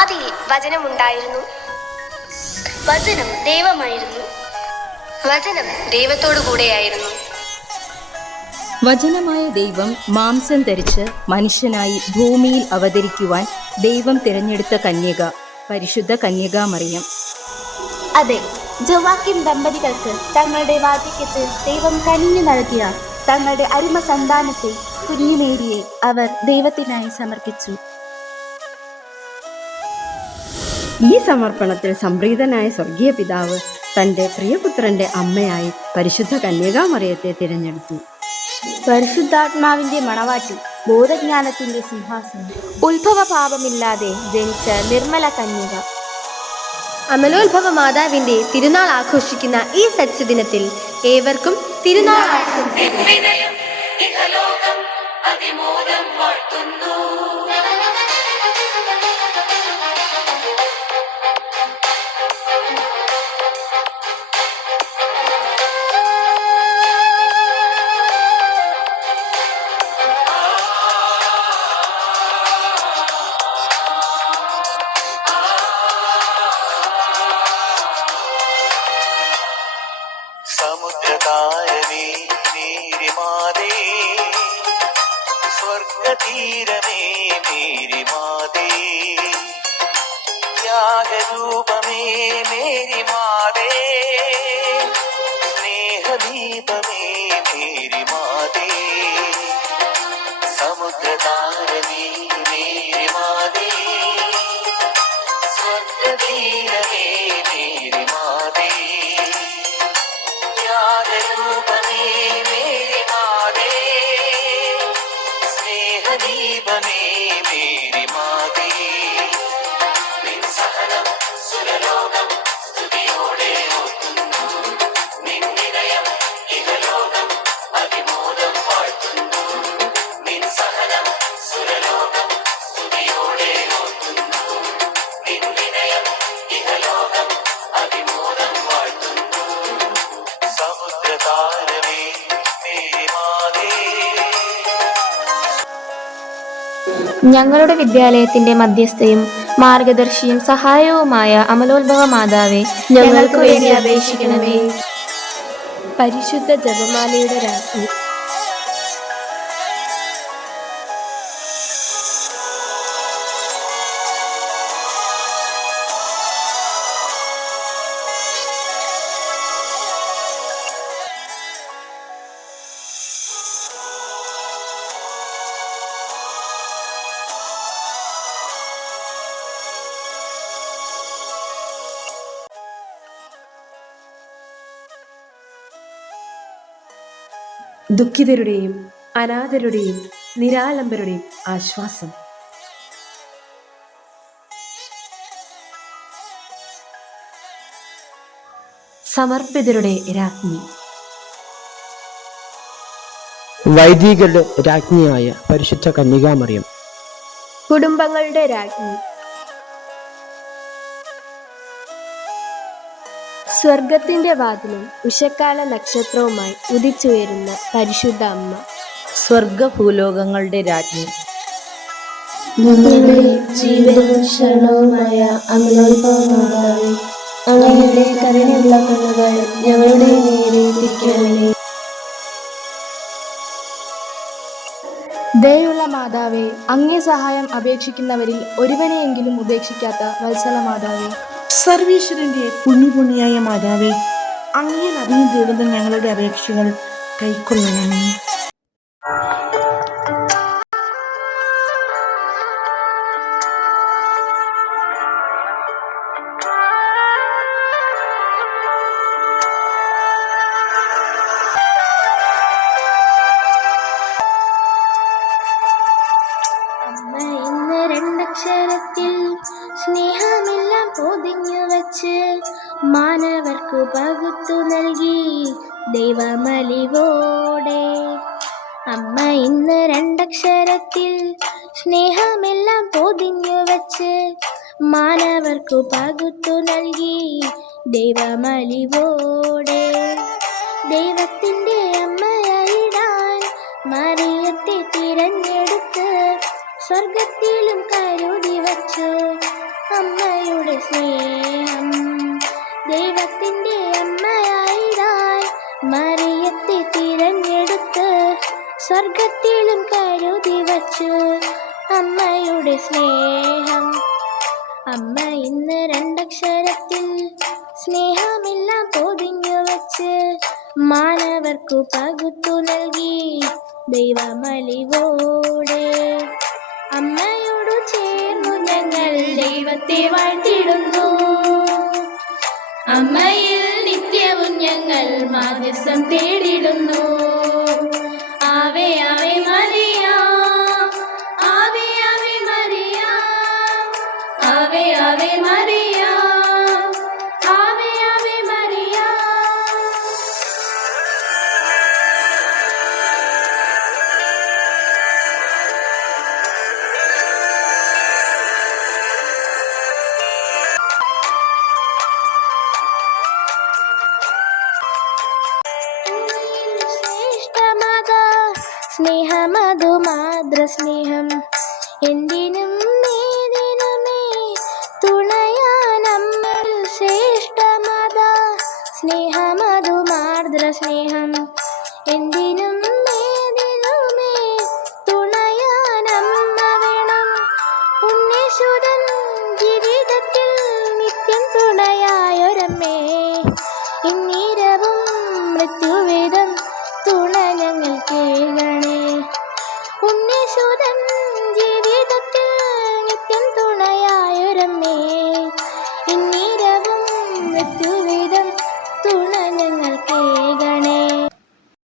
ആദിയിൽ വചനമുണ്ടായിരുന്നു. വചനം ദൈവമായിരുന്നു. വചനം ദൈവത്തോടു കൂടെയായിരുന്നു. വചനമായ ദൈവം മാംസം ധരിച്ച് മനുഷ്യനായി ഭൂമിയിൽ അവതരിക്കുവാൻ ദൈവം തിരഞ്ഞെടുത്ത കന്യക പരിശുദ്ധ കന്യകാമറിയം. അതെ, ജോവാക്കിം ദമ്പതികൾക്ക് തങ്ങളുടെ വാർദ്ധക്യത്തിൽ ദൈവം കനിഞ്ഞു നൽകിയ തങ്ങളുടെ അരുമ സന്താനത്തെ കുഞ്ഞുമേരിയെ അവർ ദൈവത്തിനായി സമർപ്പിച്ചു. ഈ സമർപ്പണത്തിൽ സംപ്രീതനായ സ്വർഗീയ പിതാവ് തൻ്റെ പ്രിയപുത്രന്റെ അമ്മയായി പരിശുദ്ധ കന്യകാമറിയത്തെ തിരഞ്ഞെടുത്തു. പരിശുദ്ധാത്മാവിന്റെ മണവാട്ടി, ബോധജ്ഞാനത്തിന്റെ സിംഹാസനം, ഉത്ഭവപാപമില്ലാതെ ജനിച്ച നിർമ്മല കന്യക. അമലോത്ഭവ മാതാവിന്റെ തിരുനാൾ ആഘോഷിക്കുന്ന ഈ സത്സദിനത്തിൽ ഏവർക്കും തിരുനാൾ സമുദ്രതാരമേ മേരിമാതേ, സ്വർഗതീരമേ മേരിമാതേ, ത്യാഗരൂപമേ മേരിമാതേ, സ്നേഹദീപമേ മേരിമാതേ, സമുദ്രതാരമേ മേരിമാതേ, സ്വർഗതീരമേ മേരിമാതേ, ത്യാഗരൂപമേ മേരിമാതേ, സ്നേഹദീപമേ മേരിമാതേ, നിൻ സഹനം സുരലോകം സ്തുതിയോടെ ഓർക്കുന്നു, നിൻ വിനയം ഇഹലോകം അതിമോദം വാഴ്ത്തുന്നു, നിൻ സഹനം സുരലോകം സ്തുതിയോടെ ഓർക്കുന്നു, നിൻ വിനയം ഇഹലോകം അതിമോദം വാഴ്ത്തുന്നു, സമുദ്രതാരമേ മേരിമാതേ. ഞങ്ങളുടെ വിദ്യാലയത്തിന്റെ മധ്യസ്ഥയും മാർഗദർശിയും സഹായവുമായ അമലോത്ഭവ മാതാവേ, ഞങ്ങൾക്ക് വേണ്ടി അപേക്ഷിക്കണമേ. പരിശുദ്ധ ജപമാലയുടെ രാജ്ഞി, ദുഃഖിതരുടെയും അനാഥരുടെയും നിരാലംബരുടെയും ആശ്വാസം. സമർപ്പിതരുടെ രാജ്ഞി, വൈദികരുടെ രാജ്ഞിയായ പരിശുദ്ധ കന്യകാമറിയം. കുടുംബങ്ങളുടെ രാജ്ഞി, സ്വർഗത്തിന്റെ വാതിലും ഉഷക്കാല നക്ഷത്രവുമായി ഉദിച്ചുയരുന്ന പരിശുദ്ധ അമ്മ. സ്വർഗഭൂലോകങ്ങളുടെ രാജ്ഞി, ഞങ്ങളുടെ ജീവനും ശരണവുമായ അമലോത്ഭവ മാതാവേ, അങ്ങയുടെ കരുണയുള്ള കണ്ണുകൾ ഞങ്ങളുടെ നേരെ തിരിക്കണമേ. ദയുള്ള മാതാവേ, അങ്ങേ സഹായം അപേക്ഷിക്കുന്നവരിൽ ഒരുവനെയെങ്കിലും ഉപേക്ഷിക്കാത്ത വത്സല മാതാവേ, സർവീശ്വരന്റെ പുണ്യപുണ്യായ മാതാവേ, അങ്ങേ നദിയും തേടുന്ന ഞങ്ങളുടെ അപേക്ഷകൾ കൈക്കൊള്ളണമേ. അമ്മ ഇന്ന് രണ്ടക്ഷരത്തിൽ സ്നേഹമെല്ലാം പൊതിഞ്ഞു വച്ച് മാനവർക്കു പകുത്തു നൽകി ദൈവമലിവോടെ. അമ്മ ഇന്ന് രണ്ടക്ഷരത്തിൽ സ്നേഹമെല്ലാം പൊതിഞ്ഞു വച്ച് മാനവർക്കു പകുത്തു നൽകി ദൈവമലിവോടെ. ദൈവത്തിൻ്റെ അമ്മയായിടാൻ മറിയത്തെ തിരഞ്ഞെടുത്ത് സ്വർഗത്തിലും കരുതി വച്ചു സ്നേഹം. ദൈവത്തിൻ്റെ അമ്മയായിടാൻ മറിയത്തെ തിരഞ്ഞെടുത്ത് സ്വർഗത്തിലും കരുതി വച്ചു അമ്മയുടെ സ്നേഹം. അമ്മ ഇന്ന് രണ്ടക്ഷരത്തിൽ സ്നേഹമെല്ലാം പൊതിഞ്ഞു വച്ച് മാനവർക്കു പകുത്തു നൽകി ദൈവമലിവോടെ. അമ്മയോടു ചേർന്നു ഞങ്ങൾ ദൈവത്തെ വാഴ്ത്തിടുന്നു. അമ്മയിൽ നിത്യവും ഞങ്ങൾ മാധ്യസ്ഥം തേടിടുന്നു. ആവേ ആവേ മരിയ, ആവേ ആവേ മരിയ, ആവേ ആവേ മരിയ, ആവേ ആവേ മരിയ. ശ്രേഷ്ഠമാത സ്നേഹമധു മാതൃസ്നേഹം